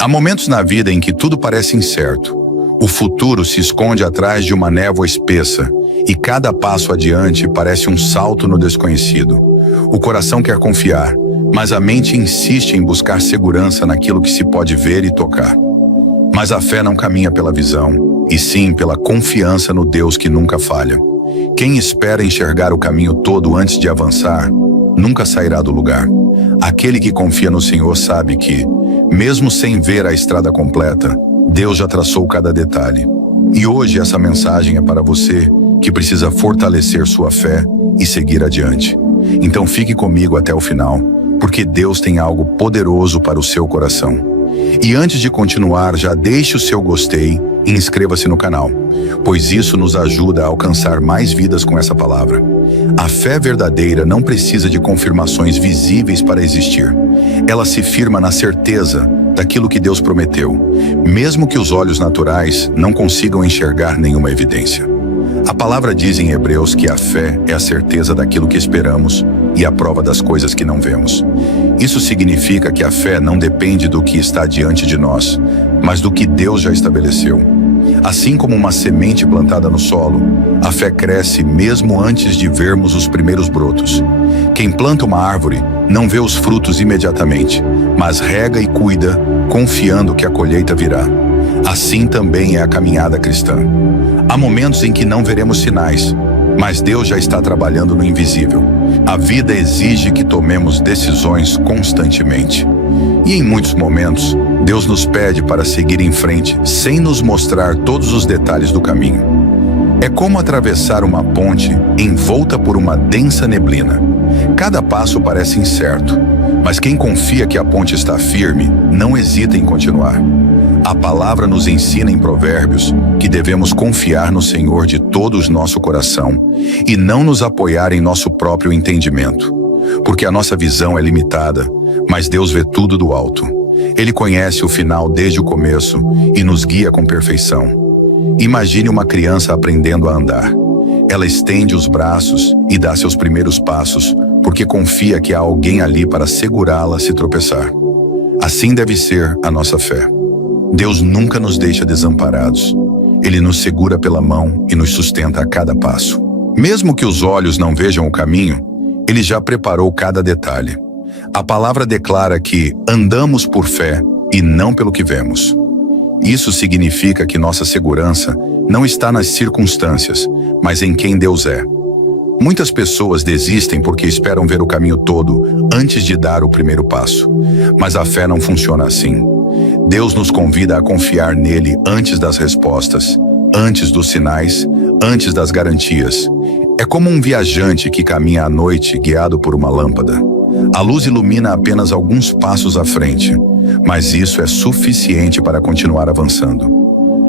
Há momentos na vida em que tudo parece incerto. O futuro se esconde atrás de uma névoa espessa e cada passo adiante parece um salto no desconhecido. O coração quer confiar, mas a mente insiste em buscar segurança naquilo que se pode ver e tocar. Mas a fé não caminha pela visão, e sim pela confiança no Deus que nunca falha. Quem espera enxergar o caminho todo antes de avançar, nunca sairá do lugar. Aquele que confia no Senhor sabe que, mesmo sem ver a estrada completa, Deus já traçou cada detalhe. E hoje essa mensagem é para você que precisa fortalecer sua fé e seguir adiante. Então fique comigo até o final, porque Deus tem algo poderoso para o seu coração. E antes de continuar, já deixe o seu gostei e inscreva-se no canal, pois isso nos ajuda a alcançar mais vidas com essa palavra. A fé verdadeira não precisa de confirmações visíveis para existir. Ela se firma na certeza daquilo que Deus prometeu, mesmo que os olhos naturais não consigam enxergar nenhuma evidência. A palavra diz em Hebreus que a fé é a certeza daquilo que esperamos e a prova das coisas que não vemos. Isso significa que a fé não depende do que está diante de nós, mas do que Deus já estabeleceu. Assim como uma semente plantada no solo, a fé cresce mesmo antes de vermos os primeiros brotos. Quem planta uma árvore não vê os frutos imediatamente, mas rega e cuida, confiando que a colheita virá. Assim também é a caminhada cristã. Há momentos em que não veremos sinais, mas Deus já está trabalhando no invisível. A vida exige que tomemos decisões constantemente. E em muitos momentos, Deus nos pede para seguir em frente, sem nos mostrar todos os detalhes do caminho. É como atravessar uma ponte envolta por uma densa neblina. Cada passo parece incerto, mas quem confia que a ponte está firme, não hesita em continuar. A palavra nos ensina em Provérbios que devemos confiar no Senhor de todo o nosso coração e não nos apoiar em nosso próprio entendimento. Porque a nossa visão é limitada, mas Deus vê tudo do alto. Ele conhece o final desde o começo e nos guia com perfeição. Imagine uma criança aprendendo a andar. Ela estende os braços e dá seus primeiros passos, porque confia que há alguém ali para segurá-la se tropeçar. Assim deve ser a nossa fé. Deus nunca nos deixa desamparados. Ele nos segura pela mão e nos sustenta a cada passo. Mesmo que os olhos não vejam o caminho, Ele já preparou cada detalhe. A palavra declara que andamos por fé e não pelo que vemos. Isso significa que nossa segurança não está nas circunstâncias, mas em quem Deus é. Muitas pessoas desistem porque esperam ver o caminho todo antes de dar o primeiro passo. Mas a fé não funciona assim. Deus nos convida a confiar nele antes das respostas, antes dos sinais, antes das garantias. É como um viajante que caminha à noite guiado por uma lâmpada. A luz ilumina apenas alguns passos à frente, mas isso é suficiente para continuar avançando.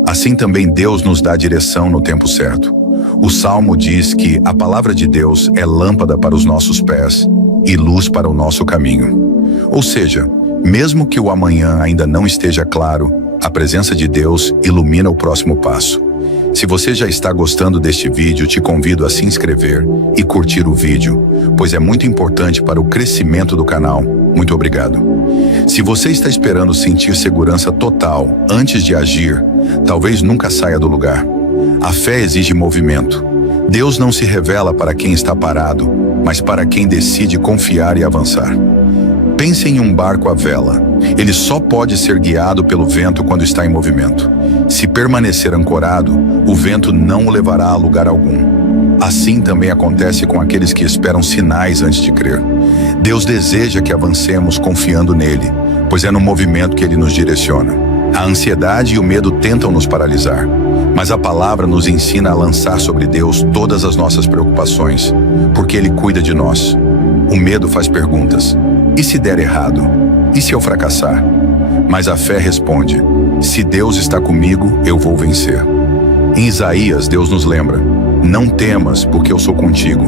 Assim também Deus nos dá direção no tempo certo. O Salmo diz que a palavra de Deus é lâmpada para os nossos pés e luz para o nosso caminho. Ou seja, mesmo que o amanhã ainda não esteja claro, a presença de Deus ilumina o próximo passo. Se você já está gostando deste vídeo, te convido a se inscrever e curtir o vídeo, pois é muito importante para o crescimento do canal. Muito obrigado. Se você está esperando sentir segurança total antes de agir, talvez nunca saia do lugar. A fé exige movimento. Deus não se revela para quem está parado, mas para quem decide confiar e avançar. Pense em um barco à vela. Ele só pode ser guiado pelo vento quando está em movimento. Se permanecer ancorado, o vento não o levará a lugar algum. Assim também acontece com aqueles que esperam sinais antes de crer. Deus deseja que avancemos confiando nele, pois é no movimento que ele nos direciona. A ansiedade e o medo tentam nos paralisar, mas a palavra nos ensina a lançar sobre Deus todas as nossas preocupações, porque ele cuida de nós. O medo faz perguntas. E se der errado? E se eu fracassar? Mas a fé responde: se Deus está comigo, eu vou vencer. Em Isaías, Deus nos lembra: não temas, porque eu sou contigo.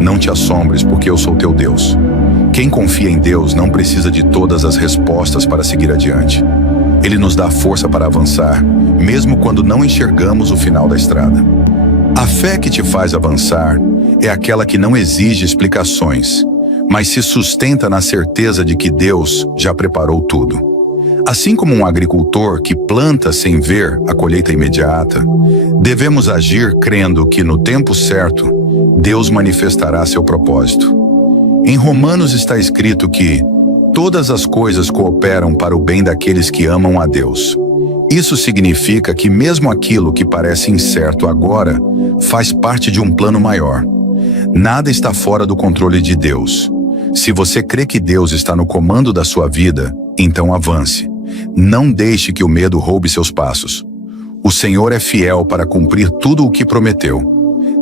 Não te assombres, porque eu sou teu Deus. Quem confia em Deus não precisa de todas as respostas para seguir adiante. Ele nos dá força para avançar, mesmo quando não enxergamos o final da estrada. A fé que te faz avançar é aquela que não exige explicações, mas se sustenta na certeza de que Deus já preparou tudo. Assim como um agricultor que planta sem ver a colheita imediata, devemos agir crendo que no tempo certo, Deus manifestará seu propósito. Em Romanos está escrito que todas as coisas cooperam para o bem daqueles que amam a Deus. Isso significa que mesmo aquilo que parece incerto agora faz parte de um plano maior. Nada está fora do controle de Deus. Se você crê que Deus está no comando da sua vida, então avance. Não deixe que o medo roube seus passos. O Senhor é fiel para cumprir tudo o que prometeu.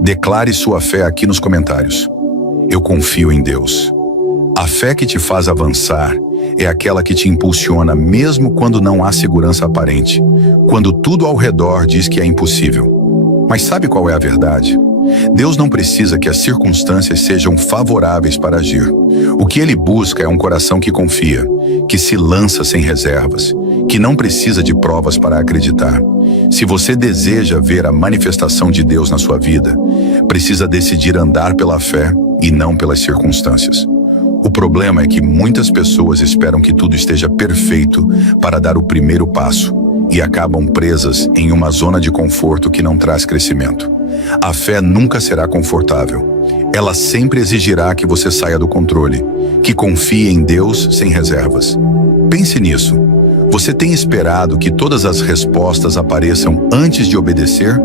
Declare sua fé aqui nos comentários. Eu confio em Deus. A fé que te faz avançar é aquela que te impulsiona mesmo quando não há segurança aparente, quando tudo ao redor diz que é impossível. Mas sabe qual é a verdade? Deus não precisa que as circunstâncias sejam favoráveis para agir. O que Ele busca é um coração que confia, que se lança sem reservas, que não precisa de provas para acreditar. Se você deseja ver a manifestação de Deus na sua vida, precisa decidir andar pela fé e não pelas circunstâncias. O problema é que muitas pessoas esperam que tudo esteja perfeito para dar o primeiro passo e acabam presas em uma zona de conforto que não traz crescimento. A fé nunca será confortável. Ela sempre exigirá que você saia do controle, que confie em Deus sem reservas. Pense nisso. Você tem esperado que todas as respostas apareçam antes de obedecer?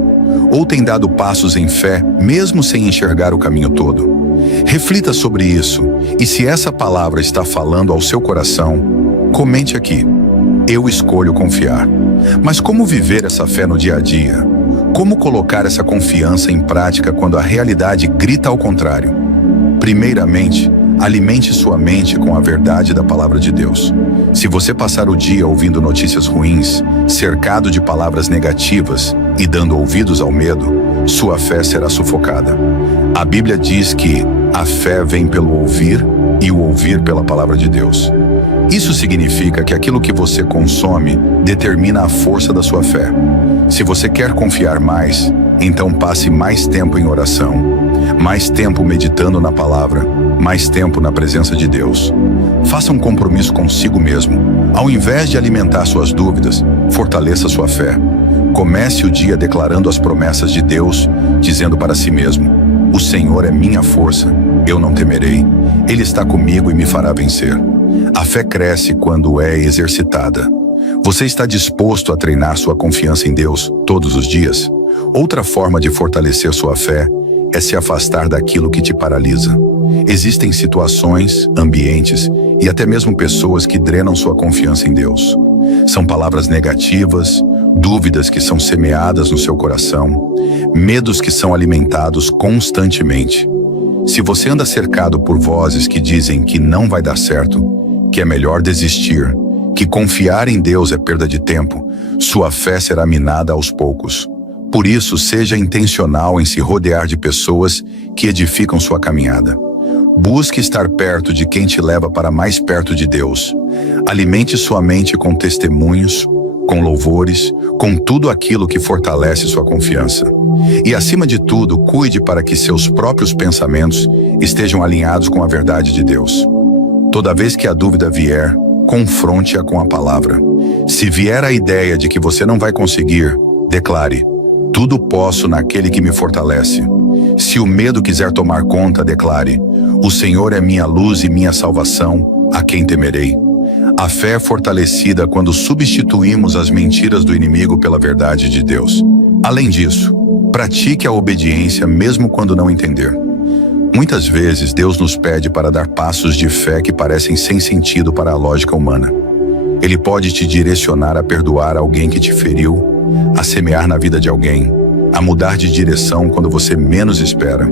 Ou tem dado passos em fé, mesmo sem enxergar o caminho todo? Reflita sobre isso, e se essa palavra está falando ao seu coração, comente aqui. Eu escolho confiar. Mas como viver essa fé no dia a dia? Como colocar essa confiança em prática quando a realidade grita ao contrário? Primeiramente, alimente sua mente com a verdade da palavra de Deus. Se você passar o dia ouvindo notícias ruins, cercado de palavras negativas e dando ouvidos ao medo, sua fé será sufocada. A Bíblia diz que a fé vem pelo ouvir e o ouvir pela palavra de Deus. Isso significa que aquilo que você consome determina a força da sua fé. Se você quer confiar mais, então passe mais tempo em oração, mais tempo meditando na palavra, mais tempo na presença de Deus. Faça um compromisso consigo mesmo. Ao invés de alimentar suas dúvidas, fortaleça sua fé. Comece o dia declarando as promessas de Deus, dizendo para si mesmo: o Senhor é minha força, eu não temerei. Ele está comigo e me fará vencer. A fé cresce quando é exercitada. Você está disposto a treinar sua confiança em Deus todos os dias? Outra forma de fortalecer sua fé é se afastar daquilo que te paralisa. Existem situações, ambientes e até mesmo pessoas que drenam sua confiança em Deus. São palavras negativas, dúvidas que são semeadas no seu coração, medos que são alimentados constantemente. Se você anda cercado por vozes que dizem que não vai dar certo, que é melhor desistir, que confiar em Deus é perda de tempo, sua fé será minada aos poucos. Por isso, seja intencional em se rodear de pessoas que edificam sua caminhada. Busque estar perto de quem te leva para mais perto de Deus. Alimente sua mente com testemunhos, com louvores, com tudo aquilo que fortalece sua confiança. E, acima de tudo, cuide para que seus próprios pensamentos estejam alinhados com a verdade de Deus. Toda vez que a dúvida vier, confronte-a com a palavra. Se vier a ideia de que você não vai conseguir, declare: tudo posso naquele que me fortalece. Se o medo quiser tomar conta, declare: o Senhor é minha luz e minha salvação, a quem temerei. A fé é fortalecida quando substituímos as mentiras do inimigo pela verdade de Deus. Além disso, pratique a obediência mesmo quando não entender. Muitas vezes Deus nos pede para dar passos de fé que parecem sem sentido para a lógica humana. Ele pode te direcionar a perdoar alguém que te feriu, a semear na vida de alguém, a mudar de direção quando você menos espera.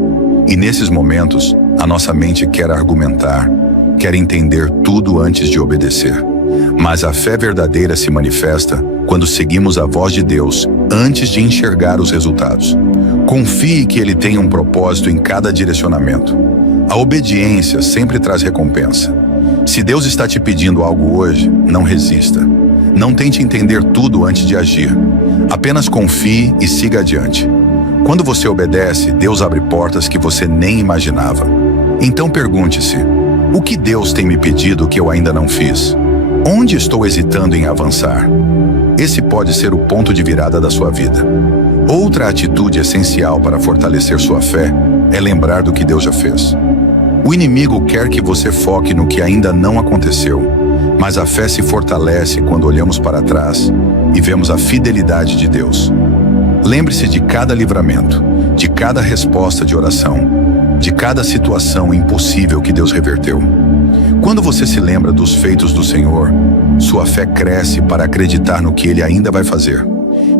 E nesses momentos, a nossa mente quer argumentar, quer entender tudo antes de obedecer. Mas a fé verdadeira se manifesta quando seguimos a voz de Deus antes de enxergar os resultados. Confie que Ele tem um propósito em cada direcionamento. A obediência sempre traz recompensa. Se Deus está te pedindo algo hoje, não resista. Não tente entender tudo antes de agir. Apenas confie e siga adiante. Quando você obedece, Deus abre portas que você nem imaginava. Então pergunte-se: O que Deus tem me pedido que eu ainda não fiz? Onde estou hesitando em avançar? Esse pode ser o ponto de virada da sua vida. Outra atitude essencial para fortalecer sua fé é lembrar do que Deus já fez. O inimigo quer que você foque no que ainda não aconteceu, mas a fé se fortalece quando olhamos para trás e vemos a fidelidade de Deus. Lembre-se de cada livramento, de cada resposta de oração, de cada situação impossível que Deus reverteu. Quando você se lembra dos feitos do Senhor, sua fé cresce para acreditar no que Ele ainda vai fazer.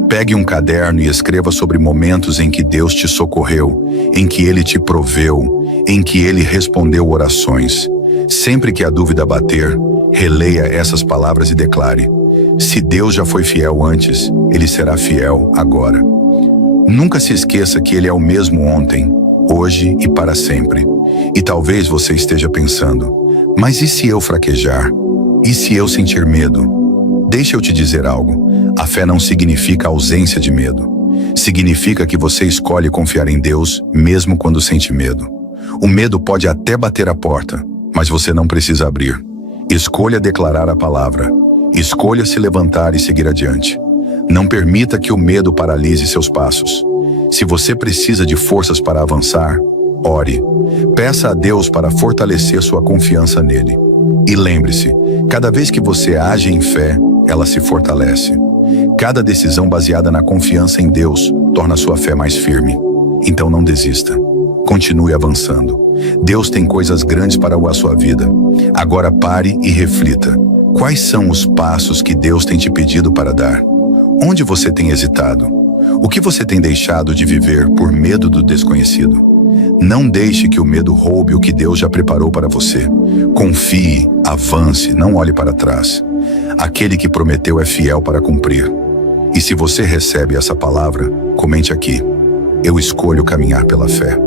Pegue um caderno e escreva sobre momentos em que Deus te socorreu, em que Ele te proveu, em que Ele respondeu orações. Sempre que a dúvida bater, releia essas palavras e declare: se Deus já foi fiel antes, Ele será fiel agora. Nunca se esqueça que Ele é o mesmo ontem, hoje e para sempre. E talvez você esteja pensando: mas e se eu fraquejar? E se eu sentir medo? Deixa eu te dizer algo. A fé não significa ausência de medo. Significa que você escolhe confiar em Deus mesmo quando sente medo. O medo pode até bater a porta, mas você não precisa abrir. Escolha declarar a palavra. Escolha se levantar e seguir adiante. Não permita que o medo paralise seus passos. Se você precisa de forças para avançar, ore. Peça a Deus para fortalecer sua confiança nele. E lembre-se, cada vez que você age em fé, ela se fortalece. Cada decisão baseada na confiança em Deus torna sua fé mais firme. Então não desista. Continue avançando. Deus tem coisas grandes para a sua vida. Agora pare e reflita. Quais são os passos que Deus tem te pedido para dar? Onde você tem hesitado? O que você tem deixado de viver por medo do desconhecido? Não deixe que o medo roube o que Deus já preparou para você. Confie, avance, não olhe para trás. Aquele que prometeu é fiel para cumprir. E se você recebe essa palavra, comente aqui: eu escolho caminhar pela fé.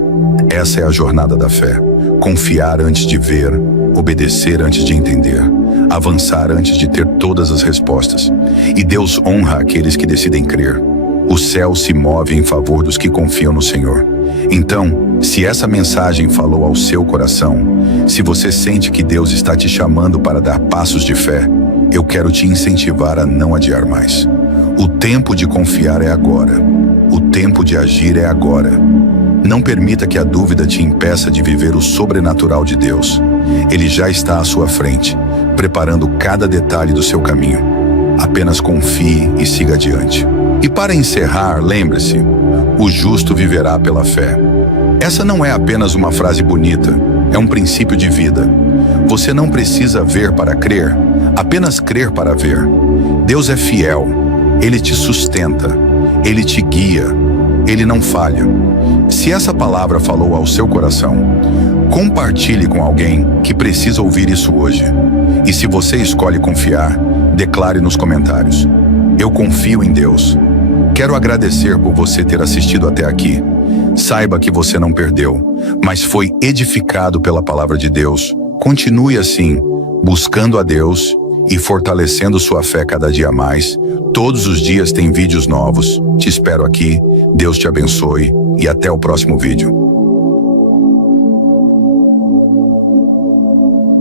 Essa é a jornada da fé. Confiar antes de ver, obedecer antes de entender, avançar antes de ter todas as respostas. E Deus honra aqueles que decidem crer. O céu se move em favor dos que confiam no Senhor. Então, se essa mensagem falou ao seu coração, se você sente que Deus está te chamando para dar passos de fé, eu quero te incentivar a não adiar mais. O tempo de confiar é agora. O tempo de agir é agora. Não permita que a dúvida te impeça de viver o sobrenatural de Deus. Ele já está à sua frente, preparando cada detalhe do seu caminho. Apenas confie e siga adiante. E para encerrar, lembre-se: o justo viverá pela fé. Essa não é apenas uma frase bonita, é um princípio de vida. Você não precisa ver para crer, apenas crer para ver. Deus é fiel, Ele te sustenta, Ele te guia, Ele não falha. Se essa palavra falou ao seu coração, compartilhe com alguém que precisa ouvir isso hoje. E se você escolhe confiar, declare nos comentários: eu confio em Deus. Quero agradecer por você ter assistido até aqui. Saiba que você não perdeu, mas foi edificado pela palavra de Deus. Continue assim, buscando a Deus e fortalecendo sua fé cada dia mais. Todos os dias tem vídeos novos. Te espero aqui. Deus te abençoe e até o próximo vídeo.